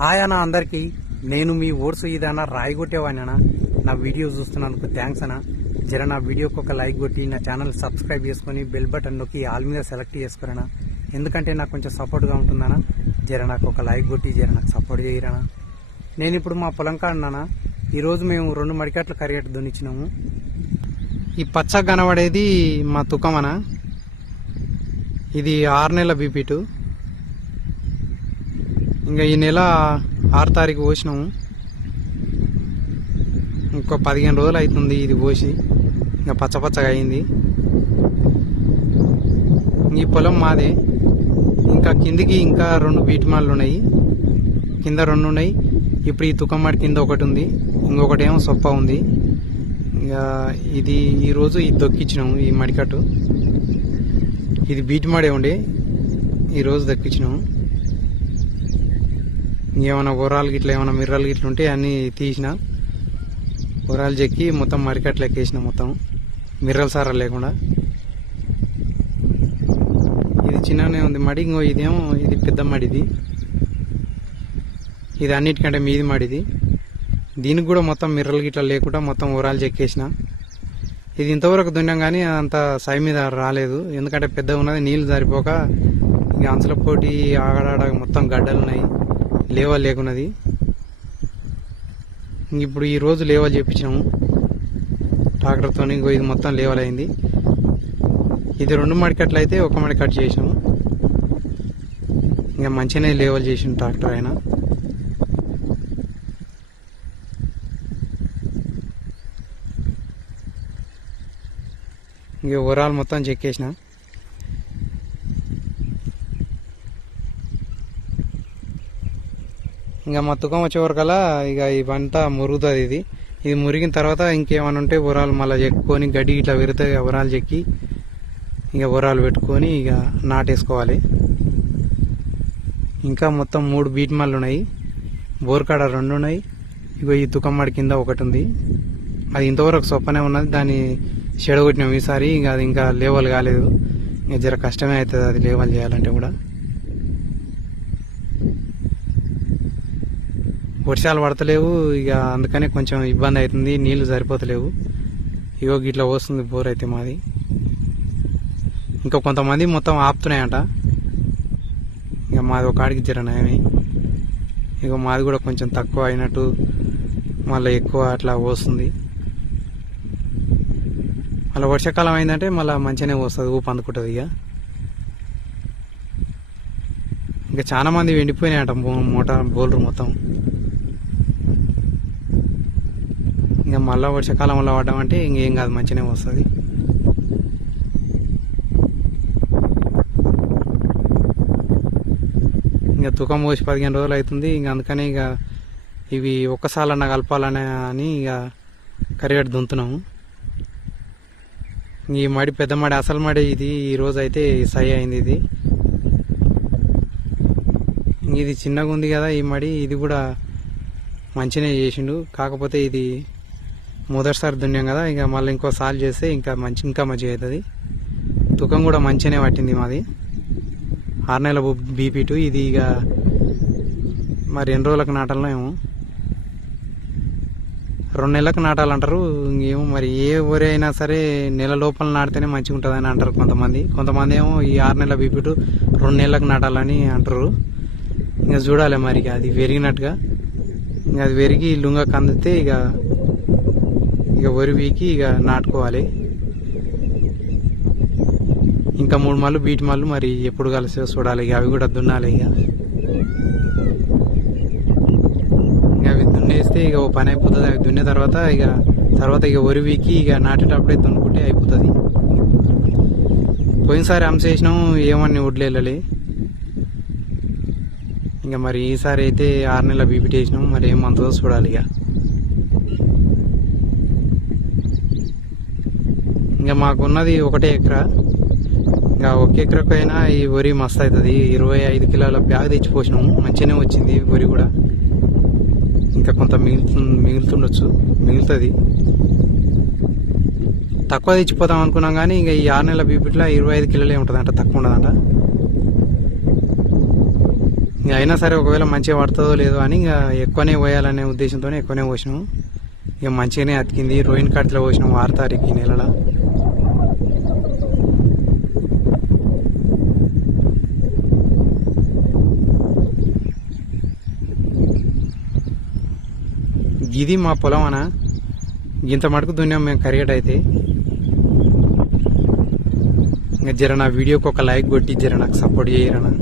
Hi అన్న అందరికీ. నేను మీ ఓట్స్ ఇదన్నా రాయిగొట్టేవాడినా. నా వీడియో చూస్తున్నందుకు థ్యాంక్స్ అన్న. జర నా వీడియోకి ఒక లైక్ కొట్టి నా ఛానల్ సబ్స్క్రైబ్ చేసుకుని బెల్ బటన్ నొక్కి ఆల్ మీద సెలెక్ట్ చేసుకురనా. ఎందుకంటే నాకు కొంచెం సపోర్ట్గా ఉంటుందన్నా. జర నాకు ఒక లైక్ కొట్టి జర నాకు సపోర్ట్ చేయరనా. నేను ఇప్పుడు మా పొలం కాడున్నానా. ఈరోజు మేము 2 మడికట్ల కరిగట్టు దున్నిచ్చినాము. ఈ పచ్చ కనబడేది మా తుకమనా. ఇది 6 నెలల బీపీటు. ఇంకా ఈ నెల 6 తారీఖు పోసినాము. ఇంకో 15 రోజులు అవుతుంది ఇది పోసి. ఇంకా పచ్చపచ్చగా అయింది. ఈ పొలం మాదే. ఇంకా కిందికి ఇంకా 2 బీటిమాలు ఉన్నాయి. కింద 2 ఉన్నాయి. ఇప్పుడు ఈ తుకమ్మడి కింద ఒకటి ఉంది, ఇంకొకటి ఏమో సొప్ప ఉంది. ఇంకా ఇది ఈరోజు ఇది దొక్కించినాము. ఈ మడికట్టు ఇది బీటిమాడే ఉండే, ఈరోజు దొక్కించినాము. ఇంకేమైనా గుర్రాలు గిట్ల ఏమైనా మిర్రలు గిట్ల ఉంటే అన్నీ తీసిన గుర్రాలు చెక్కి మొత్తం మడికట్లు ఎక్కేసిన, మొత్తం మిర్రలు సారాలు లేకుండా. ఇది చిన్ననే ఉంది మడి. ఇంకో ఇదేమో ఇది పెద్ద మడిది. ఇది అన్నిటికంటే మీది మడిది. దీనికి కూడా మొత్తం మిర్రలు గిట్ల లేకుండా మొత్తం గుర్రాలు చెక్కేసిన. ఇది ఇంతవరకు దున్నాం కానీ అంత సై మీద రాలేదు, ఎందుకంటే పెద్దగా ఉన్నది. నీళ్లు సరిపోక ఇక అంచుల పోటీ ఆగడాడ మొత్తం గడ్డలు ఉన్నాయి, లేవల్ లేకున్నది. ఇప్పుడు ఈ రోజు లేవల్ చేపించినాము ట్రాక్టర్తో. ఇంకో ఇది మొత్తం లేవల్ అయింది. ఇది 2 మడికట్లు అయితే 1 మడి కట్ చేసినాము. ఇంకా మంచిగానే లేవల్ చేసిన ట్రాక్టర్ అయినా. ఇంక ఓవరాల్ మొత్తం చెక్కేసిన. ఇంకా మా తుకం వచ్చేవరకల్లా ఇక ఈ పంట మురుగుతుంది. ఇది మురిగిన తర్వాత ఇంకేమైనా ఉంటే ఉరాలు మళ్ళీ చెక్కుని గడ్డి ఇట్లా పెరిగితే ఉరాలు చెక్కి ఇక ఉరాలు పెట్టుకొని ఇక నాటేసుకోవాలి. ఇంకా మొత్తం 3 బీటిమాలు ఉన్నాయి. బోర్కాడ 2 ఉన్నాయి. ఇగో ఈ తుకమ్మడి కింద ఒకటి ఉంది. అది ఇంతవరకు సొప్పనే ఉన్నది, దాన్ని చెడగొట్టినాం ఈసారి. ఇక అది ఇంకా లేవల్ కాలేదు. ఇక జర కష్టమే అవుతుంది అది లేవల్ చేయాలంటే కూడా. వర్షాలు పడతలేవు, ఇక అందుకనే కొంచెం ఇబ్బంది అవుతుంది. నీళ్లు సరిపోతలేవు. ఇగో గిట్లా వస్తుంది బోర్ అయితే మాది. ఇంకా కొంతమంది మొత్తం ఆపుతున్నాయంట. ఇక మాది ఒక ఆడికి జర నయమే. ఇక మాది కూడా కొంచెం తక్కువ అయినట్టు మళ్ళీ ఎక్కువ అట్లా వస్తుంది. మళ్ళీ వర్షాకాలం అయిందంటే మళ్ళీ మంచిగానే వస్తుంది, ఊపు అందుకుంటుంది. ఇంకా చాలా మంది ఎండిపోయినాయంట బోర్లు మొత్తం. ఇంకా మళ్ళీ వర్షాకాలంలో పడ్డం అంటే ఇంకేం కాదు, మంచిగానే వస్తుంది. ఇంకా తుకం పోసి 15 రోజులు అవుతుంది. ఇంక అందుకని ఇక ఇవి ఒక్కసారన్నా కలపాలని అని ఇక కరిగట్టు దున్నుతున్నాము. ఈ మడి పెద్ద మడి, అసలు మడి ఇది. ఈరోజు అయితే సై అయింది. ఇది చిన్నగా ఉంది కదా ఈ మడి. ఇది కూడా మంచిగానే చేసిండు. కాకపోతే ఇది మొదటిసారి దున్నాం కదా, ఇక మళ్ళీ ఇంకో సాల్ చేస్తే ఇంకా మంచిగా అవుతుంది. తుకం కూడా మంచిగానే పట్టింది మాది. 6 నెలల బీపీటు ఇది. ఇక మరి ఎన్ని రోజులకు నాటాలనో ఏమో. 2 నెలలకు నాటాలంటారు. ఇంకేమో మరి ఏ ఊరే అయినా సరే నెల లోపల నాటితేనే మంచిగా ఉంటుంది అని అంటారు కొంతమంది ఏమో ఈ 6 నెలల బీపీటు 2 నెలలకు నాటాలని అంటారు. ఇంకా చూడాలి మరి అది పెరిగినట్టుగా. ఇంకా అది పెరిగి లుంగ కందితే ఇక వరి వీకి ఇక నాటుకోవాలి. ఇంకా 3 మళ్ళు బీటిమాలు మరి ఎప్పుడు కలిసి చూడాలి. ఇక అవి కూడా దున్నాలి. ఇక అవి దున్నేస్తే ఇక ఓ పని అయిపోతుంది. అవి దున్నే తర్వాత ఇక వరి వీకి ఇక నాటేటప్పుడే దున్నుకుంటే అయిపోతుంది. పోయినసారి అంశేసినాం, ఏమని వడ్లేళ్ళలే. ఇంకా మరి ఈసారి అయితే 6 నెలల బీపీటీ వేసినాం, మరి ఏమంతుందో చూడాలి. ఇంకా మాకున్నది 1 ఎకరా. ఇంకా 1 ఎకరకు అయినా ఈ వరి మస్తు అవుతుంది. 25 కిలోల బ్యాగ్ తెచ్చిపోసినాము. మంచిగానే వచ్చింది వరి కూడా. ఇంకా కొంత మిగులుతుంది. తక్కువ తెచ్చిపోతాం అనుకున్నాం కానీ ఇంకా ఈ 6 నెలల బీపీట్లో 25 కిలోలే ఉంటుందంట, తక్కువ ఉండదంట. ఇక అయినా సరే ఒకవేళ మంచిగా పడుతుందో లేదో అని ఇక ఎక్కువనే పోయాలనే ఉద్దేశంతోనే ఎక్కువనే పోసినాము. ఇక మంచిగానే అతికింది. రోహిన్ కార్తీలో పోసినాము 6 తారీఖు ఈ నెలలో. ఇది మా పొలం అన్న. ఇంత మటుకు దున్నాం మేము కరిగేట్ అయితే. ఇంకా జర నా వీడియోకి ఒక లైక్ కొట్టి జర నాకు సపోర్ట్ చేయరన్నా.